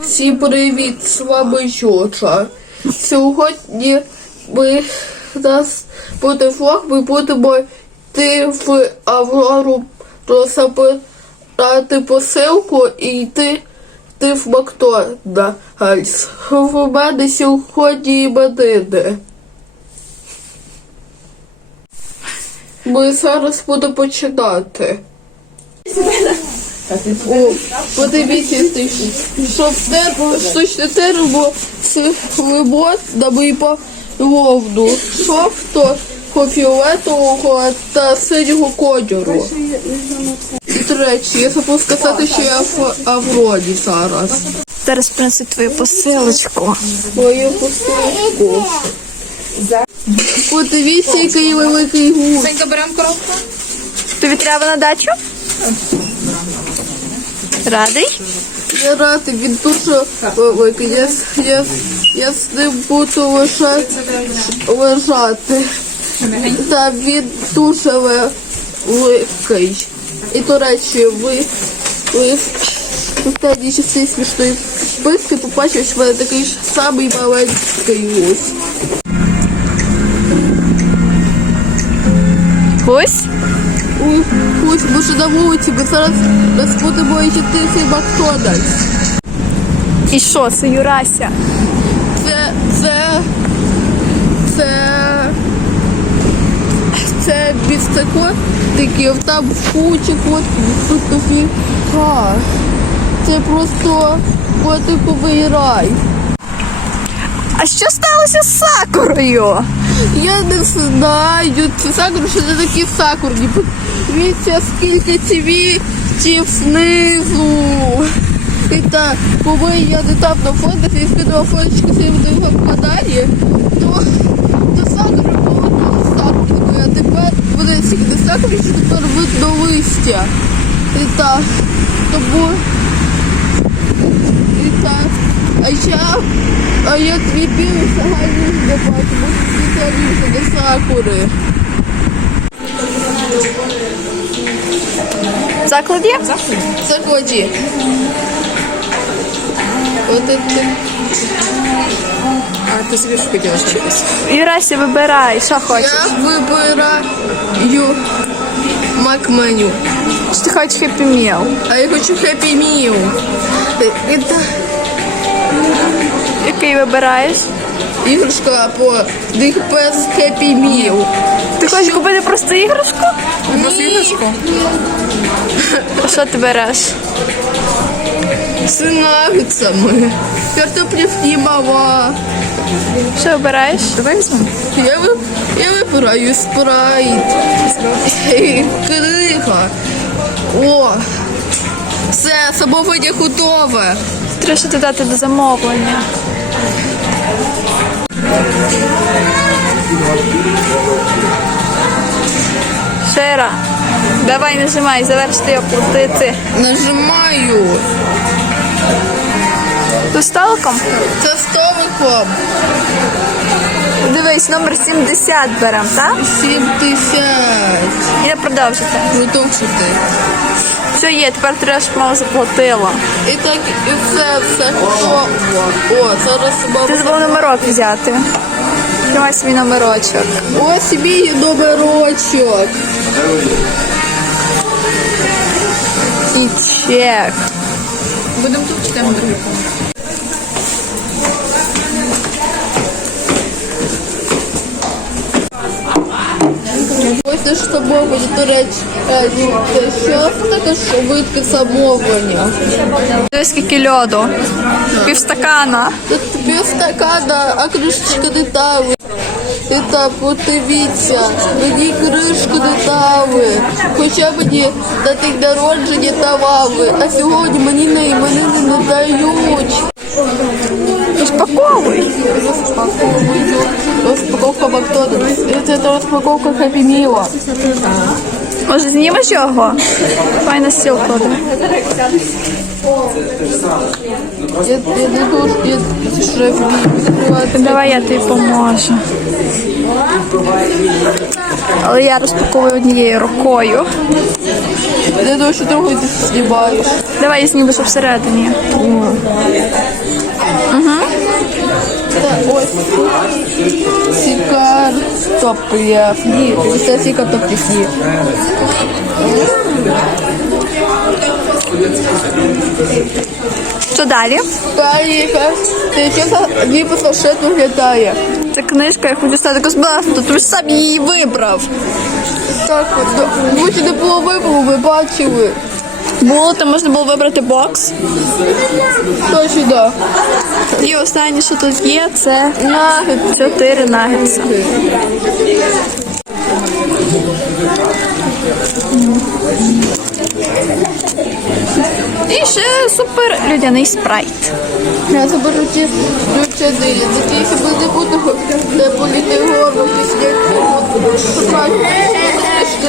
Всім привіт, з вами Жоча. Сьогодні ми нас буде влог, ми будемо йти в Аврору розбирати посилку і йти, йти в Макдональдс. В мене сьогодні іменини. Ми зараз будемо починати. О, подивіться, що все штучне дерево з лимон на ловну, шовто фіолетового та синього кольору. І до речі, я забув сказати, що я в Авроді зараз. Зараз принесу твою посилочку. Мою посилку. Подивіться, який великий гусь. Сонька, беремо коробку. Тобі треба на дачу? Радий? Я радий, він дуже великий. Я, я, я з ним буду лише лежати. Та він дуже великий. І, до речі, ви, ви в останній частині смішної списки побачили, що мене такий ж самий маленький ось. Ось на вулиці, ми зараз нас будемо йти в цей Макдональдс. І що, це Юрася? Це, це, це, це місце котиків, там куча котків, тут тобі га. Це просто котиковий рай. А що сталося з Сакурою? Я не знаю, це сакури, що це такі сакурні. Дивіться, скільки цвітів знизу. І так, коли я недавно фоткався і скидала фоточку своєму на його каналі, то, то сакури дуже сакурними, а тепер вони всі не сакурі, що тепер видно листя. І так, тому і так. А я, а я дві білі взагалі не бачу, бо вже не сакури. Заклад є? Закладі. А ти собі що хотіла щось? Юрася, вибирай, що хочеш. Я вибираю мак-меню. Чи ти хочеш хеппі міл? А я хочу Happy Meal. І та Який вибираєш? іграшка по Pets Happy Meal. Ти хочеш купити просто іграшку? Просто іграшку? А що ти береш? Картопля фрі мала. Що вибираєш? Давай візьмемо. Я, ви- я вибираю спрайт. Крига. О! Все, самовидя готове. Треба ще додати до замовлення. Шера, давай нажимай, завершити оплатити. Нажимаю. Ту столиком? Це столиком. Дивись, номер 70 беремо, так? 70. І продовжити. Продовжити. Все є, тепер треба, щоб мама заплатила. І так, і все, все готово. О, зараз Ти забув номерок взяти. Тримай свій номерочок. Ось мій номерочок. І чек. Будемо тут читаємо другий. Ось це ж замовлення, до речі, е, що це таке швидке замовлення? Дивись, скільки льоду. Півстакана. Тут півстакана, а кришечка не дали. І так, подивіться, мені кришку не дали. Хоча мені на день народження давали, а сьогодні мені на іменини не дають. Розпаковуй. Хапі Міла. Може, знімеш його? Хай на стіл кладе. Я, я не дуже, я шеф. Давай я тобі поможу. Але я розпаковую однією рукою. Я думаю, що другою ти знімаєш. Давай я зніму, що всередині. Це ось ці картоплі флі. Це ці картоплі флі. Що далі? Каріка, ти чесно, випуск ще виглядає. Це книжка, я хочу стати космонавтом, ти ж сам її вибрав. Так, будь не було вибору, ви бачили. Було, то можна було вибрати бокс. Точно, да. І останнє, що тут є, це Нагет. чотири нагетса. І ще супер людяний спрайт. Я заберу ті ключади, такі, щоб не буду не політи горло після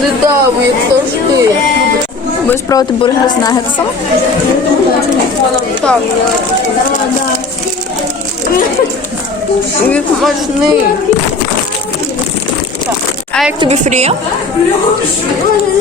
не дав, як завжди. Будеш пробувати бургер з нагетсом. Так. Він смачний. А як тобі фрі?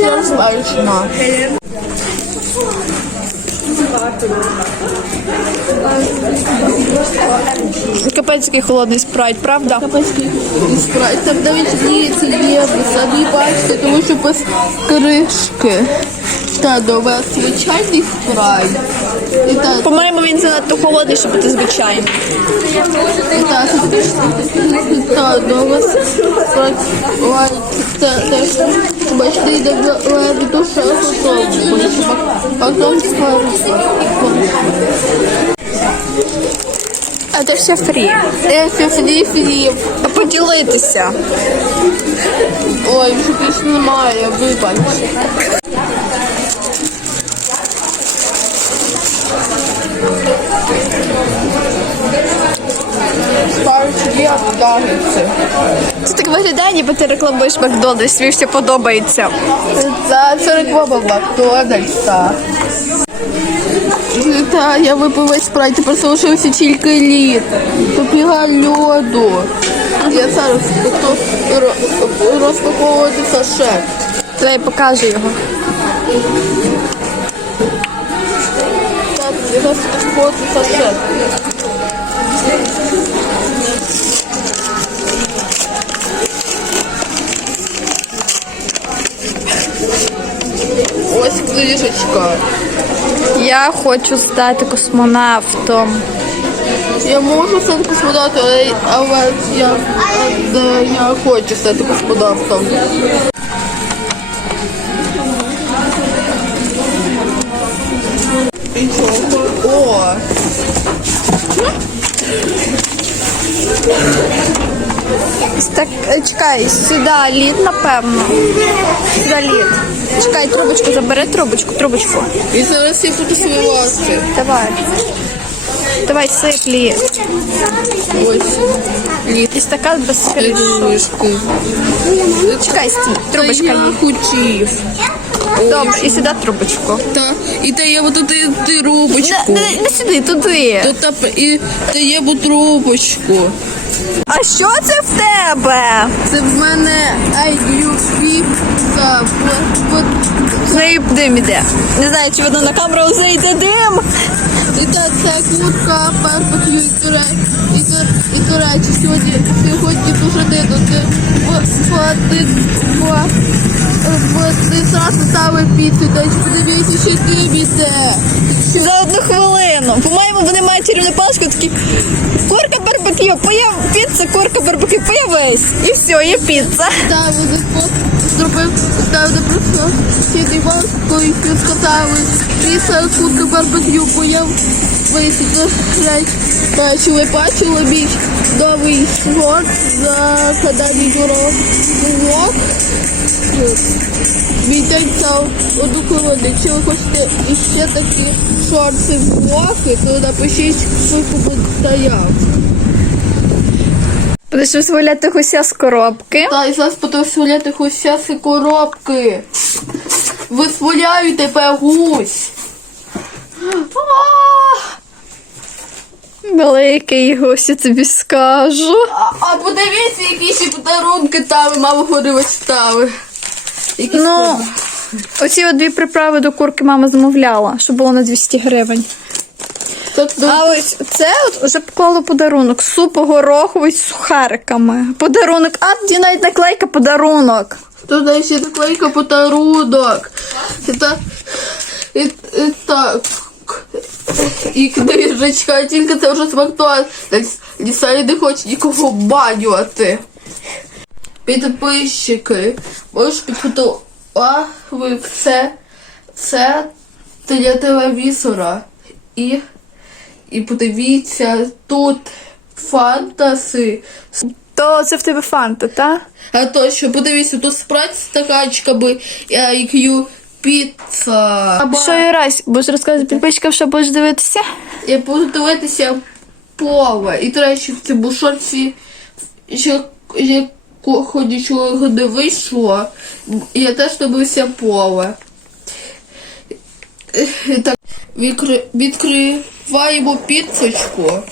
Я смачна. Капець який холодний спрайт, правда? Капецький спрайт. Там навіть є ці є, самі бачите, тому що без кришки. Та до вас звичайний спрайт. І По-моєму, він занадто холодний, щоб бути звичайним. та до вас теж бачите, йде в душа. Потім спрайт. А це все фрі. Це флі-флі. А поділитися. Ой, вже більше немає, вибач. Вдагниці. Це так виглядає, ніби ти рекламуєш Макдональдс, тобі все подобається. Це, це реклама Макдональдса. Та, я випив весь спрайт, тепер залишився тільки лід. Попіга льоду. Я зараз буду ро- розпаковувати сашет. Давай покажу його. Так, я зараз розпаковувати сашет. Книжечка. Я хочу стати космонавтом. Я можу стати космонавтом, але, але я, але я хочу стати космонавтом. Так, е, чекай, сюди лід, напевно. Сюди лід. Чекай, трубочку, забери трубочку, трубочку. і зараз я буду сливати. Давай. Давай, сип лід. Ось. Літ. І стакан без. Кришки. Чекай, стій, трубочка я хотів. Добре, і сюди трубочку. Та, і та я буду ти, ти Не, трубочку. не, не сюди, туди. Та, та, і та я буду трубочку. А що це в тебе? Це в мене IUP та З неї дим іде. Не знаю, чи видно на камеру, але з неї йде дим. Так, курка, барбекю і і, до речі, сьогодні, сьогодні дуже дивно, ти ти ти зразу ставив піцу, й подивіться, що дим іде. За одну хвилину. По-моєму, вони мають чарівну паличку такі. Курка барбекю, появ піца, курка барбекю, появись. І все, є піца. Та вони зробив, та вони просто сіди маскою і сказали, піца, курка, барбекю, появ висіти. Бачили, бачили мій новий шорт. Мій день став одну хвилину. Якщо ви хочете іще такі шорти влоги, то напишіть в коментарях. Будеш визволяти гуся з коробки. Та і зараз буду визволяти гуся з коробки. Визволяю тебе гусь. Великий я тобі скажу. А, а подивіться, які ще подарунки там мама говорила стави. Ну, оці от дві приправи до курки мама замовляла, щоб було на 200 гривень. А ось це от вже поклало подарунок. Суп гороховий з сухариками. Подарунок. А тоді навіть наклейка подарунок. тут ще наклейка подарунок. І так, і, і так. І книжечка, тільки це вже смартфон. Ліса не хоче нікого банювати. Підписчики, можеш підготувати все це для телевізора. І, і подивіться, тут фантаси. То це в тебе фанта, та? А то що, подивіться, тут спрайт з стаканчиками, IQ піца. Що Юрась, будеш розказувати підписчикам, що будеш дивитися? Я буду дивитися поле. І до речі, в цьому шорці ще ходячого не вийшло. Я теж дивився поле. І Так, відкри... відкриваємо піцочку.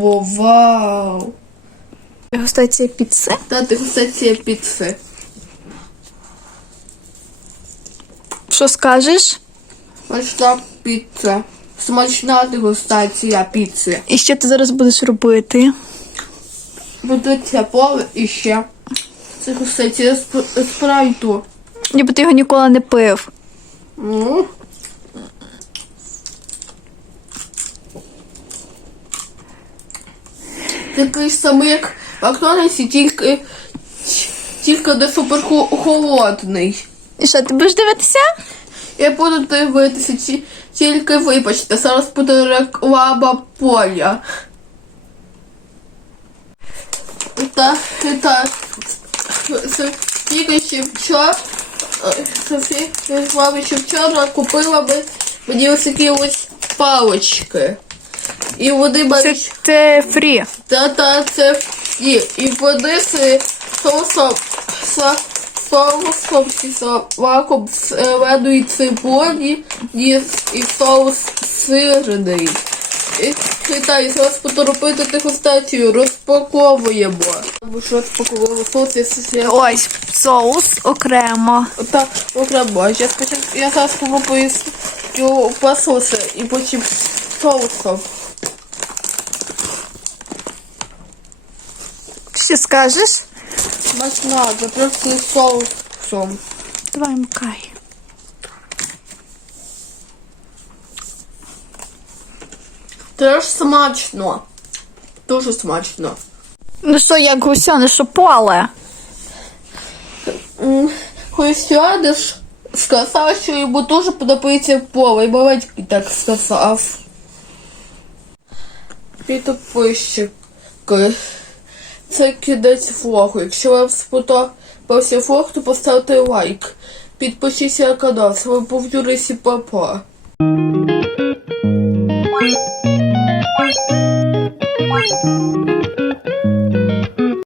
О, вау! Дегустація піци. Та дегустація піци. Що скажеш? Смачна піца. Смачна дегустація піци. І що ти зараз будеш робити? Будуться поле і ще. Дегустація сп- спрайту. Ніби ти його ніколи не пив. Ну. Такий самий, як в Макдональдсі, тільки, тільки не супер холодний. І що, ти будеш дивитися? Я буду дивитися, ті- тільки вибачте, зараз буде реклама поля. Так, так. Тільки ще вчора, Софія з вами ще вчора купила би мені ось такі ось палички. І вони Це, це фрі. та та це і, і вони з соусом з соусом зі смаком зеленої цибулі і, і соус сирний. І Китай, зараз буду робити дегустацію, розпаковуємо. Ось соус окремо. так окремо. Я спочатку я зараз з цього і потім соусом. Що скажеш? Смачна, це просто з соусом. Давай макай. Теж смачно. Дуже смачно. Ну що, як гуся, ну що поле? Христианиш сказав, що йому дуже подобається поле, і маленький так сказав. Підписчики. Це кінець влогу. Якщо вам сподобався влог, то поставте лайк. Підпишіться на канал. З вами був Юрій Сіпапа.